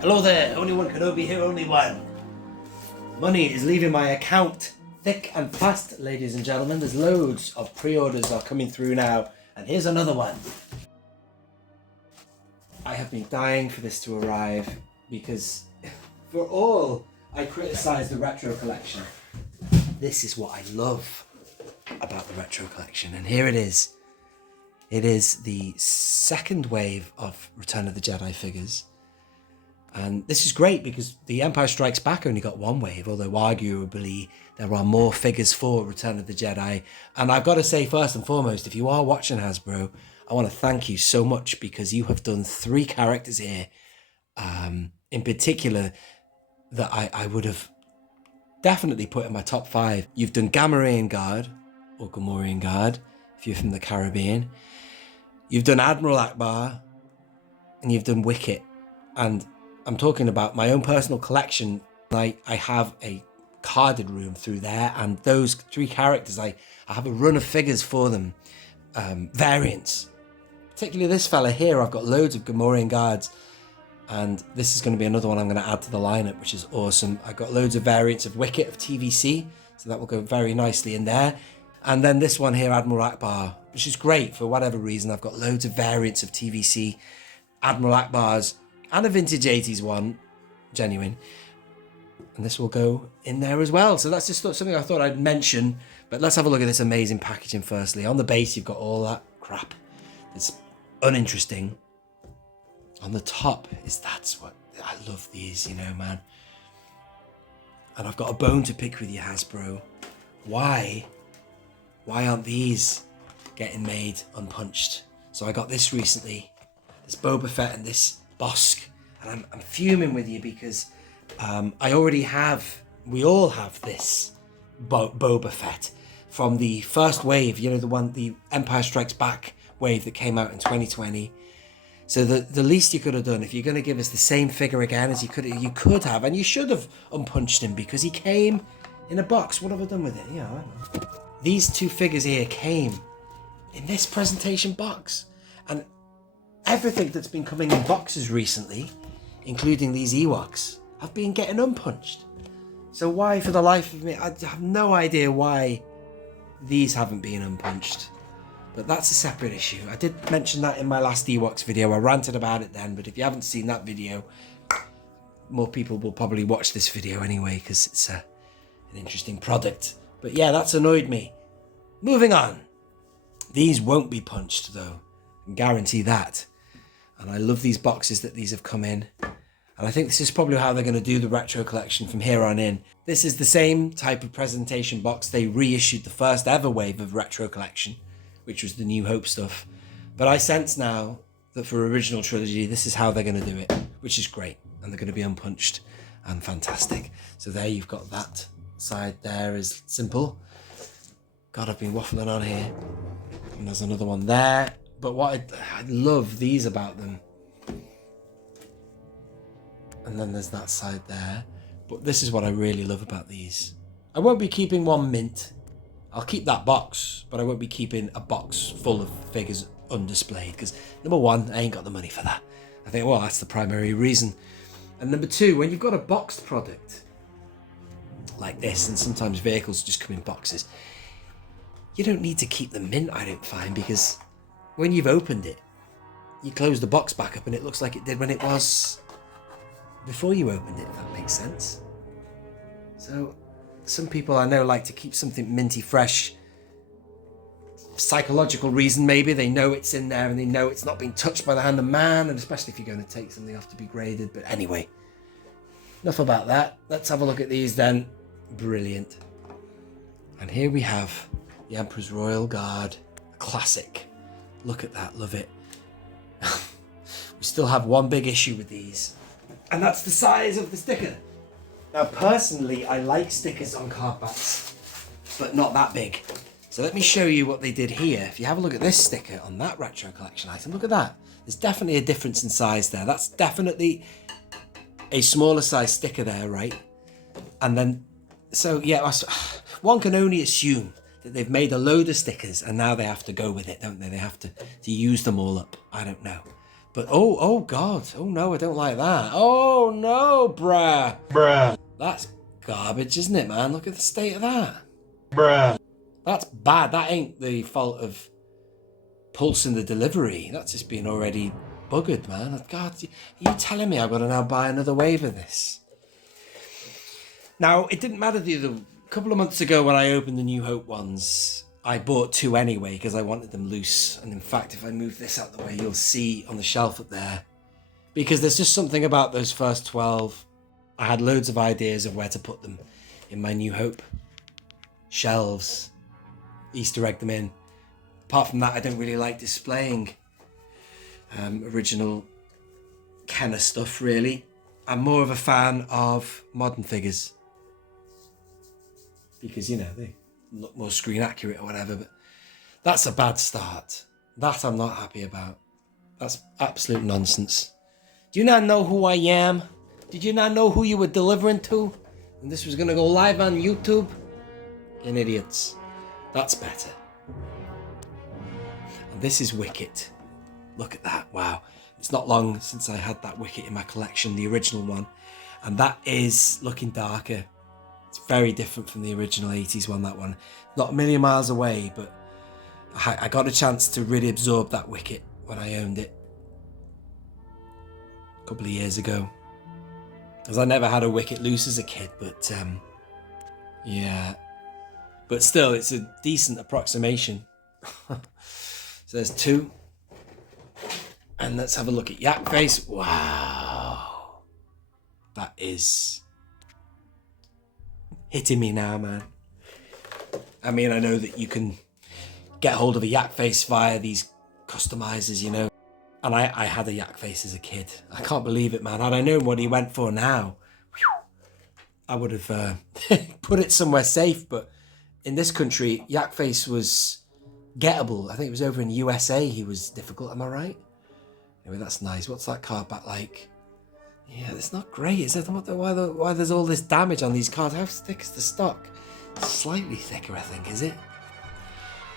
Hello there, only one Kenobi here, only one. Money is leaving my account thick and fast, ladies and gentlemen. There's loads of pre-orders are coming through now, and here's another one. I have been dying for this to arrive because for all I criticise the retro collection, this is what I love about the retro collection, and here it is. It is the second wave of Return of the Jedi figures. And this is great because the Empire Strikes Back only got one wave, although arguably there are more figures for Return of the Jedi. And I've got to say, first and foremost, if you are watching Hasbro, I want to thank you so much because you have done 3 characters here, in particular, that I would have definitely put in my top 5. You've done Gamorrean Guard, or Gamorrean Guard, if you're from the Caribbean. You've done Admiral Akbar, and you've done Wicket. And I'm talking about my own personal collection. I have a carded room through there, and those 3 characters, I have a run of figures for them, variants. Particularly this fella here, I've got loads of Gamorrean Guards, and this is going to be another one I'm going to add to the lineup, which is awesome. I've got loads of variants of Wicket, of TVC, so that will go very nicely in there. And then this one here, Admiral Akbar, which is great for whatever reason. I've got loads of variants of TVC, Admiral Akbars, and a vintage 80s one, genuine. And this will go in there as well. So that's just something I thought I'd mention. But let's have a look at this amazing packaging firstly. On the base, you've got all that crap that's uninteresting. On the top that's what, I love these, you know, man. And I've got a bone to pick with you, Hasbro. Why aren't these getting made unpunched? So I got this recently, this Boba Fett and this Bosk, and I'm fuming with you because we all have this Boba Fett from the first wave, you know, the Empire Strikes Back wave that came out in 2020. So the least you could have done, if you're going to give us the same figure again as you could have, and you should have unpunched him because he came in a box. What have I done with it? Yeah, I don't know. These 2 figures here came in this presentation box, and everything that's been coming in boxes recently, including these Ewoks, have been getting unpunched. So why, for the life of me, I have no idea why these haven't been unpunched. But that's a separate issue. I did mention that in my last Ewoks video. I ranted about it then, but if you haven't seen that video, more people will probably watch this video anyway because it's an interesting product. But yeah, that's annoyed me. Moving on. These won't be punched though. I can guarantee that. And I love these boxes that these have come in. And I think this is probably how they're going to do the retro collection from here on in. This is the same type of presentation box. They reissued the first ever wave of retro collection, which was the New Hope stuff. But I sense now that for original trilogy, this is how they're going to do it, which is great. And they're going to be unpunched and fantastic. So there you've got that side there is simple. God, I've been waffling on here. And there's another one there. But what I love these about them. And then there's that side there. But this is what I really love about these. I won't be keeping one mint. I'll keep that box, but I won't be keeping a box full of figures undisplayed. Because number 1, I ain't got the money for that. I think, well, that's the primary reason. And number 2, when you've got a boxed product like this, and sometimes vehicles just come in boxes, you don't need to keep them mint, I don't find, because when you've opened it, you close the box back up and it looks like it did when it was before you opened it, if that makes sense. So some people I know like to keep something minty fresh. Psychological reason maybe, they know it's in there and they know it's not being touched by the hand of man, and especially if you're going to take something off to be graded. But anyway, enough about that. Let's have a look at these then. Brilliant. And here we have the Emperor's Royal Guard, a classic. Look at that, love it. We still have one big issue with these, and that's the size of the sticker. Now personally, I like stickers on card backs, but not that big. So let me show you what they did here. If you have a look at this sticker on that retro collection item, look at that. There's definitely a difference in size there. That's definitely a smaller size sticker there, right? And then, so yeah, one can only assume that they've made a load of stickers and now they have to go with it, don't they? They have to use them all up. I don't know. But oh God, oh no, I don't like that. Oh no, bruh. That's garbage, isn't it, man? Look at the state of that. That's bad. That ain't the fault of Pulse in the delivery. That's just been already buggered, man. God, are you telling me I've got to now buy another wave of this? Now, it didn't matter a couple of months ago when I opened the New Hope ones, I bought 2 anyway because I wanted them loose. And in fact, if I move this out the way, you'll see on the shelf up there. Because there's just something about those first 12. I had loads of ideas of where to put them in my New Hope shelves. Easter egg them in. Apart from that, I don't really like displaying original Kenner stuff, really. I'm more of a fan of modern figures. Because, you know, they look more screen accurate or whatever. But that's a bad start. That I'm not happy about. That's absolute nonsense. Do you not know who I am? Did you not know who you were delivering to? And this was going to go live on YouTube? Fucking idiots. That's better. And this is Wicket. Look at that. Wow. It's not long since I had that Wicket in my collection, the original one. And that is looking darker. It's very different from the original 80s one, that one. Not a million miles away, but I got a chance to really absorb that Wicket when I owned it a couple of years ago. Because I never had a Wicket loose as a kid, but yeah. But still, it's a decent approximation. So there's 2. And let's have a look at Yak Face. Wow. That is hitting me now, man. I mean, I know that you can get hold of a Yak Face via these customizers, you know. And I had a Yak Face as a kid. I can't believe it, man. Had I known what he went for now, I would have put it somewhere safe. But in this country, Yak Face was gettable. I think it was over in USA he was difficult, am I right? Anyway, that's nice. What's that card back like? Yeah, it's not great, is it? Why there's all this damage on these cards? How thick is the stock? Slightly thicker, I think, is it?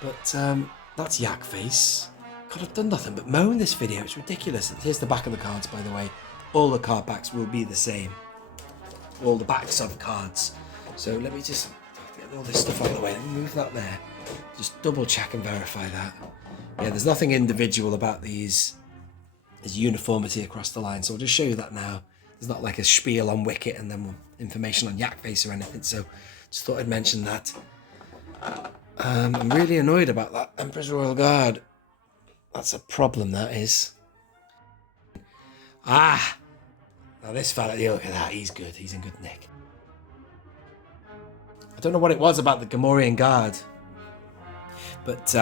But that's Yak Face. God, I've done nothing but moan this video. It's ridiculous. Here's the back of the cards, by the way. All the card backs will be the same. All the backs of cards. So let me just get all this stuff out of the way. Let me move that there. Just double check and verify that. Yeah, there's nothing individual about these. There's uniformity across the line. So I'll just show you that now. There's not like a spiel on Wicket and then information on Yak Face or anything. So just thought I'd mention that. I'm really annoyed about that Emperor's Royal Guard. That's a problem, that is. Ah! Now this fella, look at that. He's good. He's in good nick. I don't know what it was about the Gamorrean Guard. But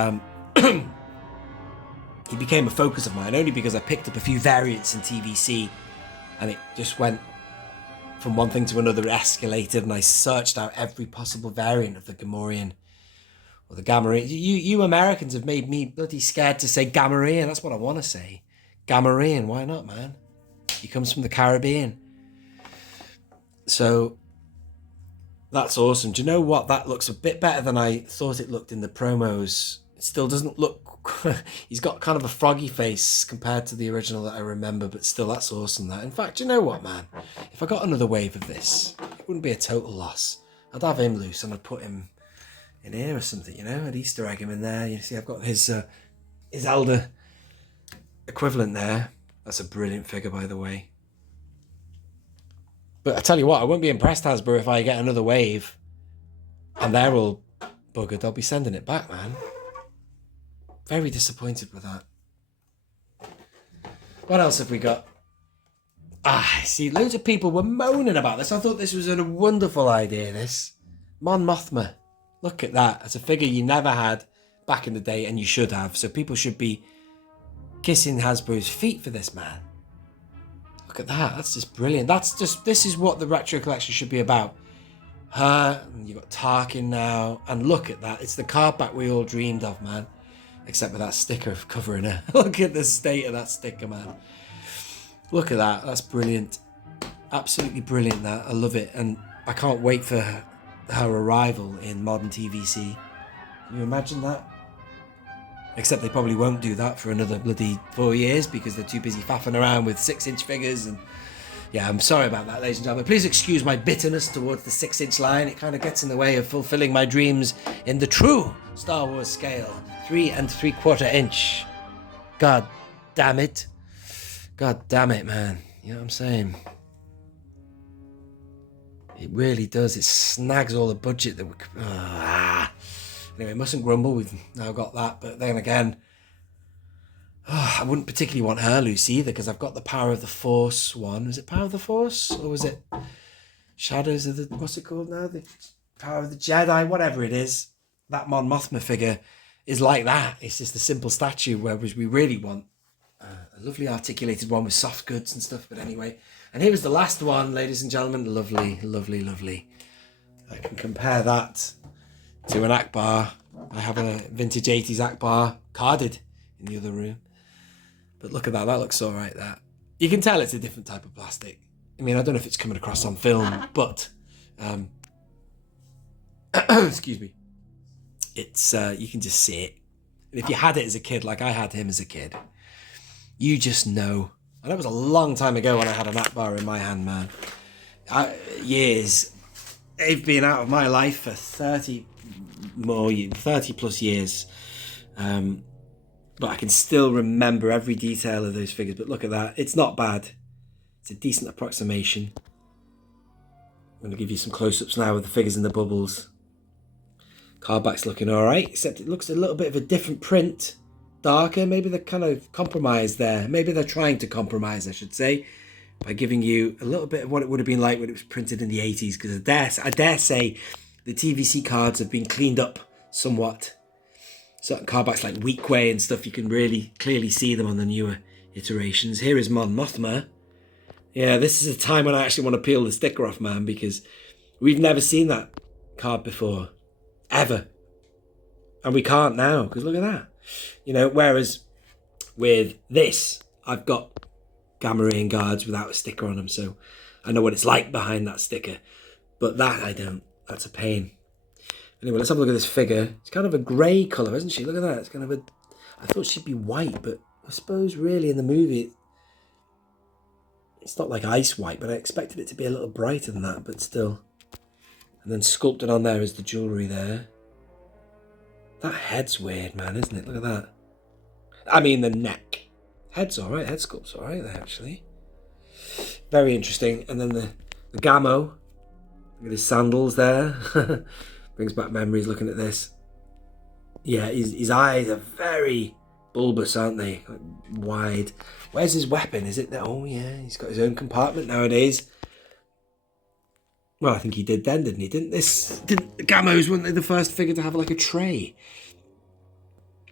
he became a focus of mine only because I picked up a few variants in TVC and it just went from one thing to another. It escalated and I searched out every possible variant of the Gamorrean. Or the Gamorrean. You Americans have made me bloody scared to say Gamorrean. That's what I want to say. Gamorrean. Why not, man? He comes from the Caribbean. So that's awesome. Do you know what? That looks a bit better than I thought it looked in the promos. It still doesn't look... He's got kind of a froggy face compared to the original that I remember, but still, that's awesome, that. In fact, you know what, man? If I got another wave of this, it wouldn't be a total loss. I'd have him loose and I'd put him in here or something, you know? I'd Easter egg him in there. You see, I've got his elder equivalent there. That's a brilliant figure, by the way. But I tell you what, I won't be impressed, Hasbro, if I get another wave and they're all buggered. I'll be sending it back, man. Very disappointed with that. What else have we got? I see loads of people were moaning about this. I thought this was a wonderful idea, this. Mon Mothma. Look at that. It's a figure you never had back in the day and you should have. So people should be kissing Hasbro's feet for this, man. Look at that. That's just brilliant. This is what the retro collection should be about. Her, and you've got Tarkin now. And look at that. It's the card back we all dreamed of, man. Except with that sticker covering her. Look at the state of that sticker, man. Look at that. That's brilliant. Absolutely brilliant, that. I love it. And I can't wait for her arrival in modern TVC. Can you imagine that? Except they probably won't do that for another bloody 4 years because they're too busy faffing around with 6-inch figures. And yeah, I'm sorry about that, ladies and gentlemen. Please excuse my bitterness towards the 6-inch line. It kind of gets in the way of fulfilling my dreams in the true Star Wars scale, 3 3/4 inch. God damn it. God damn it, man. You know what I'm saying? It really does. It snags all the budget that we... Anyway, mustn't grumble. We've now got that. But then again, I wouldn't particularly want her loose either because I've got the Power of the Force one. Was it Power of the Force? Or was it Shadows of the... What's it called now? The Power of the Jedi? Whatever it is. That Mon Mothma figure is like that. It's just a simple statue, whereas we really want a lovely articulated one with soft goods and stuff. But anyway, and here was the last one, ladies and gentlemen. Lovely, lovely, lovely. I can compare that to an Akbar. I have a vintage 80s Akbar carded in the other room. But look at that. That looks all right, that. You can tell it's a different type of plastic. I mean, I don't know if it's coming across on film, but... excuse me. It's you can just see it. And if you had it as a kid, like I had him as a kid, you just know. And that was a long time ago when I had an Akbar in my hand, man. Years. They've been out of my life for 30 plus years. But I can still remember every detail of those figures. But look at that. It's not bad. It's a decent approximation. I'm going to give you some close-ups now with the figures in the bubbles. Cardback's looking all right, except it looks a little bit of a different print. Darker. Maybe they're kind of compromised there. Maybe they're trying to compromise, I should say, by giving you a little bit of what it would have been like when it was printed in the 80s. Because I dare say the TVC cards have been cleaned up somewhat. Certain cardbacks like Weekway and stuff, you can really clearly see them on the newer iterations. Here is Mon Mothma. Yeah, this is a time when I actually want to peel the sticker off, man, because we've never seen that card before. Ever. And we can't now, because look at that. You know, whereas with this, I've got Gamorrean Guards without a sticker on them, so I know what it's like behind that sticker. But that I don't. That's a pain. Anyway, let's have a look at this figure. It's kind of a grey colour, isn't she? Look at that. It's kind of a... I thought she'd be white, but I suppose really in the movie, it's not like ice white, but I expected it to be a little brighter than that, but still. And then sculpted on there is the jewellery there. That head's weird, man, isn't it? Look at that. I mean, the neck. Head's all right. Head sculpt's all right there, actually. Very interesting. And then the Gamo. Look at his sandals there. Brings back memories looking at this. Yeah, his eyes are very bulbous, aren't they? Like, wide. Where's his weapon? Is it that? Oh, yeah, he's got his own compartment nowadays. Well, I think he did then, didn't he? Didn't the Gamos, weren't they the first figure to have like a tray?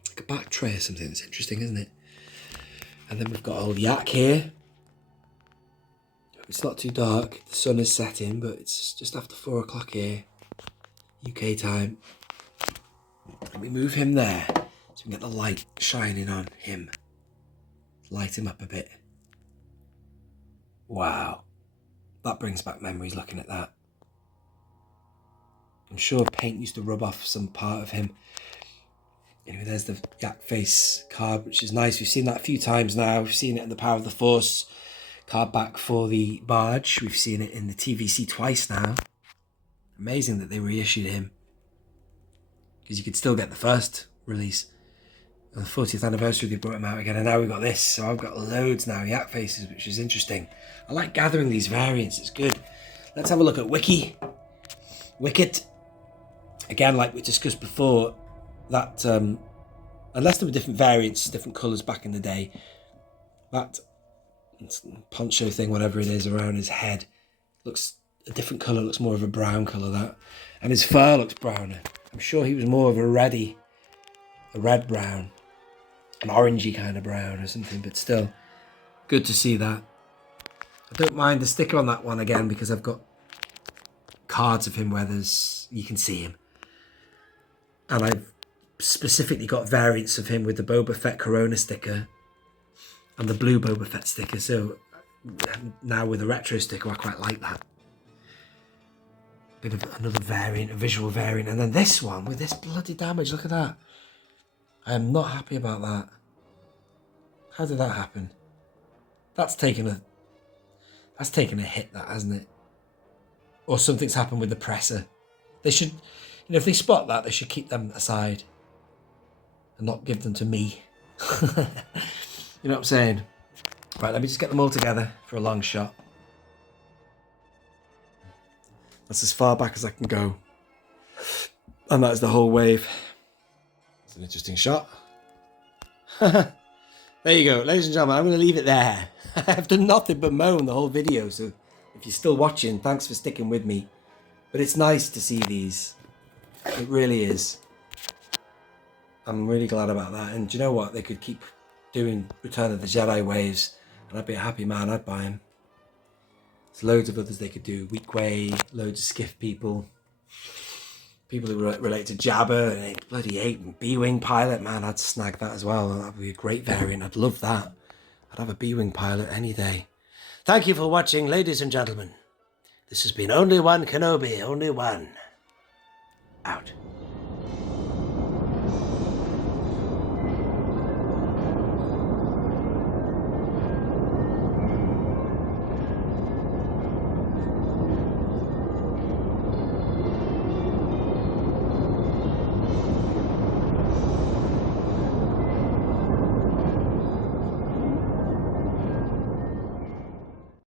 Like a back tray or something. That's interesting, isn't it? And then we've got old Yak here. It's not too dark. The sun is setting, but it's just after 4 o'clock here. UK time. Let me move him there so we can get the light shining on him. Light him up a bit. Wow. That brings back memories looking at that. I'm sure paint used to rub off some part of him. Anyway, there's the Yak Face card, which is nice. We've seen that a few times now. We've seen it in the Power of the Force card back for the barge. We've seen it in the TVC twice now. Amazing that they reissued him, because you could still get the first release. On the 40th anniversary, they brought him out again, and now we've got this. So I've got loads now, Yak Faces, which is interesting. I like gathering these variants, it's good. Let's have a look at Wicket. Again, like we discussed before, that unless there were different variants, different colours back in the day, that poncho thing, whatever it is, around his head looks a different colour, looks more of a brown colour, that. And his fur looks browner. I'm sure he was more of a red brown, an orangey kind of brown or something, but still good to see that. I don't mind the sticker on that one again, because I've got cards of him where you can see him. And I've specifically got variants of him with the Boba Fett Corona sticker and the blue Boba Fett sticker. So now with a retro sticker, I quite like that. Bit of another variant, a visual variant. And then this one with this bloody damage, look at that. I am not happy about that. How did that happen? That's taken a hit, that, hasn't it? Or something's happened with the presser. They should, if they spot that, they should keep them aside and not give them to me. You know what I'm saying? Right, let me just get them all together for a long shot. That's as far back as I can go. And that is the whole wave. It's an interesting shot. There you go, ladies and gentlemen, I'm going to leave it there. I've done nothing but moan the whole video, so if you're still watching, thanks for sticking with me. But it's nice to see these. It really is. I'm really glad about that. And do you know what? They could keep doing Return of the Jedi waves, and I'd be a happy man. I'd buy them. There's loads of others they could do. Weequay, loads of skiff people. People who relate to Jabba, and bloody 8 and B-Wing pilot. Man, I'd snag that as well. That'd be a great variant. I'd love that. I'd have a B-Wing pilot any day. Thank you for watching, ladies and gentlemen. This has been Only One Kenobi, only one. Out.